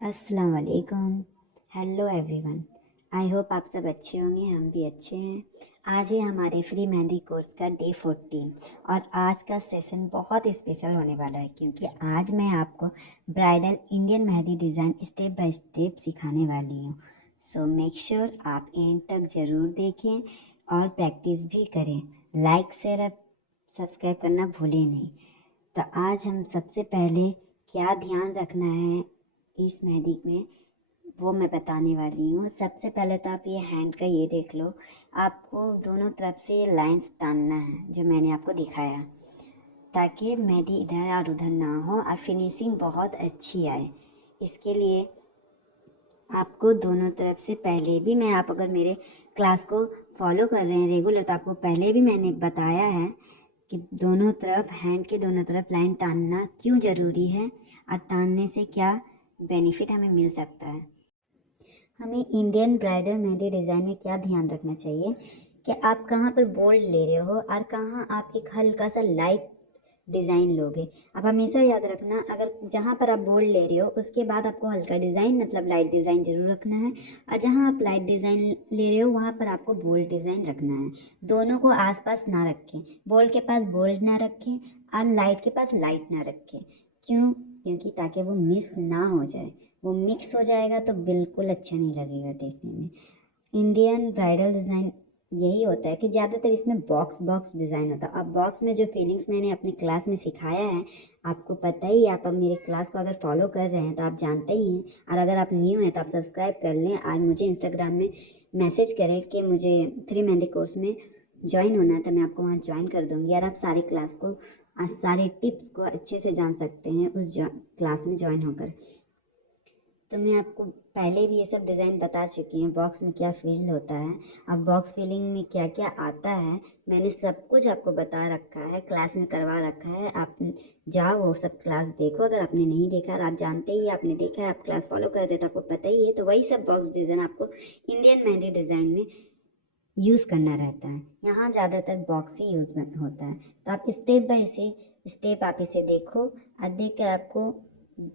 अस्सलाम वालेकुम। Hello everyone. I hope आप सब अच्छे होंगे, हम भी अच्छे हैं। आज है हमारे फ्री मेहंदी कोर्स का डे 14 और आज का सेशन बहुत स्पेशल होने वाला है क्योंकि आज मैं आपको bridal Indian mehndi design step by step सिखाने वाली हूँ। सो मेक श्योर आप एंड तक ज़रूर देखें और प्रैक्टिस भी करें। लाइक शेयर और सब्सक्राइब करना भूलें नहीं। तो आज हम सबसे पहले क्या ध्यान रखना है इस मेहंदी में वो मैं बताने वाली हूँ। सबसे पहले तो आप ये हैंड का ये देख लो, आपको दोनों तरफ से ये लाइंस टानना है जो मैंने आपको दिखाया, ताकि मेहंदी इधर और उधर ना हो और फिनिशिंग बहुत अच्छी आए। इसके लिए आपको दोनों तरफ से पहले भी मैं, आप अगर मेरे क्लास को फॉलो कर रहे हैं रेगुलर, तो आपको पहले भी मैंने बताया है कि दोनों तरफ, हैंड के दोनों तरफ लाइन टानना क्यों ज़रूरी है और टानने से क्या बेनिफिट हमें मिल सकता है। हमें इंडियन ब्राइडल मेहंदी डिज़ाइन में क्या ध्यान रखना चाहिए कि आप कहाँ पर बोल्ड ले रहे हो और कहाँ आप एक हल्का सा लाइट डिज़ाइन लोगे। आप हमेशा याद रखना, अगर जहाँ पर आप बोल्ड ले रहे हो उसके बाद आपको हल्का डिज़ाइन मतलब लाइट डिज़ाइन ज़रूर रखना है, और जहाँ आप लाइट डिज़ाइन ले रहे हो वहाँ पर आपको बोल्ड डिज़ाइन रखना है। दोनों को आसपास ना रखें, बोल्ड के पास बोल्ड ना रखें और लाइट के पास लाइट ना रखें। क्यों? क्योंकि ताकि वो मिस ना हो जाए। वो मिक्स हो जाएगा तो बिल्कुल अच्छा नहीं लगेगा देखने में। इंडियन ब्राइडल डिज़ाइन यही होता है कि ज़्यादातर इसमें बॉक्स बॉक्स डिज़ाइन होता है। अब बॉक्स में जो फीलिंग्स मैंने अपनी क्लास में सिखाया है आपको पता ही, आप अब मेरे क्लास को अगर फॉलो कर रहे हैं तो आप जानते ही हैं, और अगर आप न्यू हैं तो आप सब्सक्राइब कर लें और मुझे इंस्टाग्राम में मैसेज करें कि मुझे फ्री मेहंदी कोर्स में ज्वाइन होना है, तो मैं आपको वहाँ ज्वाइन कर दूँगी और आप सारी क्लास को, सारे टिप्स को अच्छे से जान सकते हैं उस क्लास में ज्वाइन होकर। तो मैं आपको पहले भी ये सब डिज़ाइन बता चुकी हूँ, बॉक्स में क्या फील होता है, अब बॉक्स फीलिंग में क्या क्या आता है मैंने सब कुछ आपको बता रखा है, क्लास में करवा रखा है। आप जाओ वो सब क्लास देखो, अगर आपने नहीं देखा और आप जानते ही आपने देखा है, आप क्लास फॉलो कर रहे हो तो आपको पता ही है। तो वही सब बॉक्स डिज़ाइन आपको इंडियन मेहंदी डिज़ाइन में यूज़ करना रहता है। यहाँ ज़्यादातर बॉक्स ही यूज़ होता है। तो आप स्टेप बाय स्टेप आप इसे देखो और देख कर आपको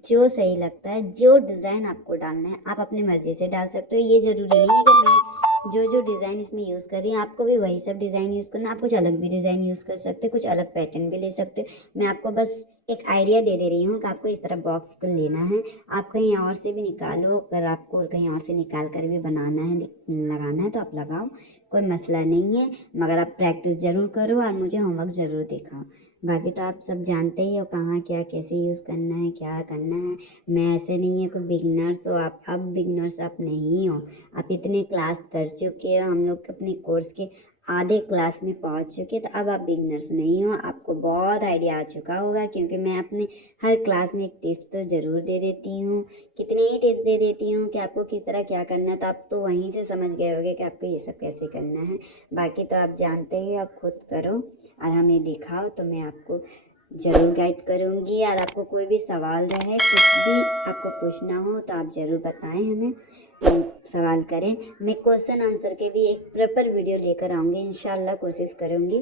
जो सही लगता है, जो डिज़ाइन आपको डालना है आप अपनी मर्ज़ी से डाल सकते हो। ये ज़रूरी नहीं है कि मैं जो डिज़ाइन इसमें यूज़ कर रही हूँ आपको भी वही सब डिज़ाइन यूज़ करना। आप कुछ अलग भी डिज़ाइन यूज़ कर सकते हो, कुछ अलग पैटर्न भी ले सकते हो। मैं आपको बस एक आइडिया दे रही हूँ कि आपको इस तरह बॉक्स को लेना है। आप कहीं और से भी निकालो, अगर आपको कहीं और से निकाल कर भी बनाना है, लगाना है तो आप लगाओ, कोई मसला नहीं है। मगर आप प्रैक्टिस ज़रूर करो और मुझे होमवर्क ज़रूर दिखाओ। बाकी तो आप सब जानते ही हो कहाँ क्या कैसे यूज़ करना है, क्या करना है। मैं ऐसे नहीं है कोई बिगनर्स हो आप, अब बिगनर्स आप नहीं हो। आप इतने क्लास कर चुके हो, हम लोग अपने कोर्स के आधे क्लास में पहुंच चुके, तो अब आप बिगनर्स नहीं हो, आपको बहुत आइडिया आ चुका होगा। क्योंकि मैं अपने हर क्लास में एक टिप्स तो ज़रूर दे देती हूँ, कितने ही टिप्स दे देती हूँ कि आपको किस तरह क्या करना है। तो आप तो वहीं से समझ गए होंगे कि आपको ये सब कैसे करना है। बाकी तो आप जानते ही, आप खुद करो और हमें दिखाओ तो मैं आपको ज़रूर गाइड करूँगी। और आपको कोई भी सवाल रहे, कुछ भी आपको पूछना हो तो आप ज़रूर बताएं हमें, हम सवाल करें। मैं क्वेश्चन आंसर के भी एक प्रॉपर वीडियो लेकर आऊँगी, इंशाल्लाह कोशिश करूँगी।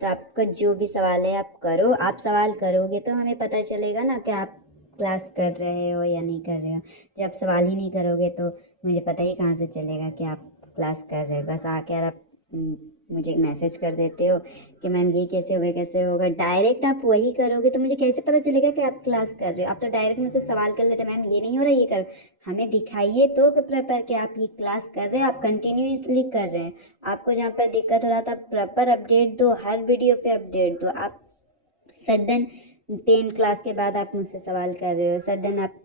तो आपका जो भी सवाल है आप करो, आप सवाल करोगे तो हमें पता चलेगा ना कि आप क्लास कर रहे हो या नहीं कर रहे हो। जब सवाल ही नहीं करोगे तो मुझे पता ही कहाँ से चलेगा कि आप क्लास कर रहे हो। बस आके आप मुझे मैसेज कर देते हो कि मैम ये कैसे होगा कैसे होगा। डायरेक्ट आप वही करोगे तो मुझे कैसे पता चलेगा कि आप क्लास कर रहे हो। आप तो डायरेक्ट मुझसे सवाल कर लेते, मैम ये नहीं हो रहा ये कर। हमें दिखाइए तो कि प्रॉपर कि आप ये क्लास कर रहे हैं, आप कंटिन्यूसली कर रहे हैं। आपको जहाँ पर दिक्कत हो रहा था प्रॉपर अपडेट दो, हर वीडियो पे अपडेट दो। आप सडन 10 क्लास के बाद आप मुझसे सवाल कर रहे हो, सडन आप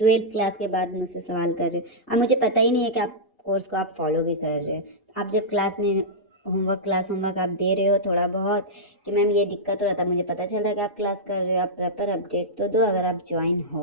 12 क्लास के बाद मुझसे सवाल कर रहे हो। अब मुझे पता ही नहीं है कि आप कोर्स को आप फॉलो भी कर रहे हो। आप जब क्लास में होमवर्क आप दे रहे हो थोड़ा बहुत कि मैम ये दिक्कत हो रहा था, मुझे पता चल रहा है कि आप क्लास कर रहे हो। आप प्रॉपर अपडेट तो दो अगर आप ज्वाइन हो,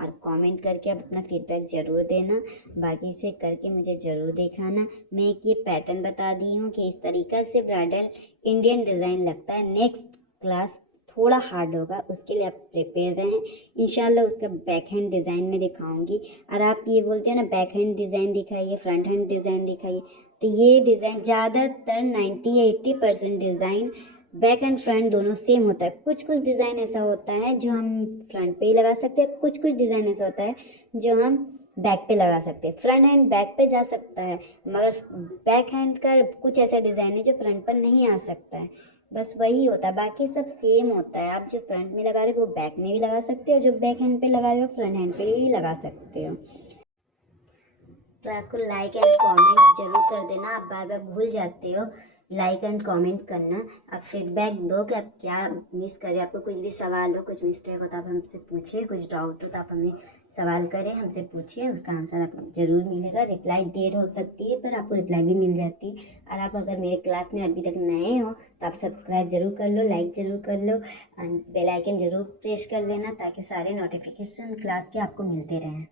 और कमेंट करके आप अपना फीडबैक ज़रूर देना। बाकी से करके मुझे ज़रूर दिखाना। मैं एक ये पैटर्न बता दी हूँ कि इस तरीक़ा से ब्राइडल इंडियन डिज़ाइन लगता है। नेक्स्ट क्लास थोड़ा हार्ड होगा, उसके लिए आप प्रिपेयर रहें। इंशाल्लाह उसका बैक हैंड डिज़ाइन में दिखाऊंगी। और आप ये बोलते हैं ना बैक हैंड डिज़ाइन दिखाइए, फ्रंट हैंड डिज़ाइन दिखाइए, तो ये डिज़ाइन ज़्यादातर 90-80% डिज़ाइन बैक एंड फ्रंट दोनों सेम होता है। कुछ कुछ डिज़ाइन ऐसा होता है जो हम फ्रंट पे ही लगा सकते हैं, कुछ कुछ डिज़ाइन ऐसा होता है जो हम बैक पे लगा सकते हैं। फ्रंट हैंड बैक पे जा सकता है, मगर बैक हैंड का कुछ ऐसा डिज़ाइन है जो फ्रंट पर नहीं आ सकता है। बस वही होता है, बाकी सब सेम होता है। आप जो फ्रंट में लगा रहे हो वो बैक में भी लगा सकते हो, जो बैक हैंड पे लगा रहे हो फ्रंट हैंड पे भी लगा सकते हो। क्लास को लाइक एंड कमेंट जरूर कर देना, आप बार बार भूल जाते हो लाइक एंड कमेंट करना। आप फीडबैक दो कि आप क्या मिस करें, आपको कुछ भी सवाल हो, कुछ मिस्टेक हो तो आप हमसे पूछिए, कुछ डाउट हो तो आप हमें सवाल करें, हमसे पूछिए, उसका आंसर आपको ज़रूर मिलेगा। रिप्लाई देर हो सकती है पर आपको रिप्लाई भी मिल जाती है। और आप अगर मेरे क्लास में अभी तक नए हो तो आप सब्सक्राइब ज़रूर कर लो, लाइक ज़रूर कर लो, बेल आइकन ज़रूर प्रेस कर लेना ताकि सारे नोटिफिकेशन क्लास के आपको मिलते रहें।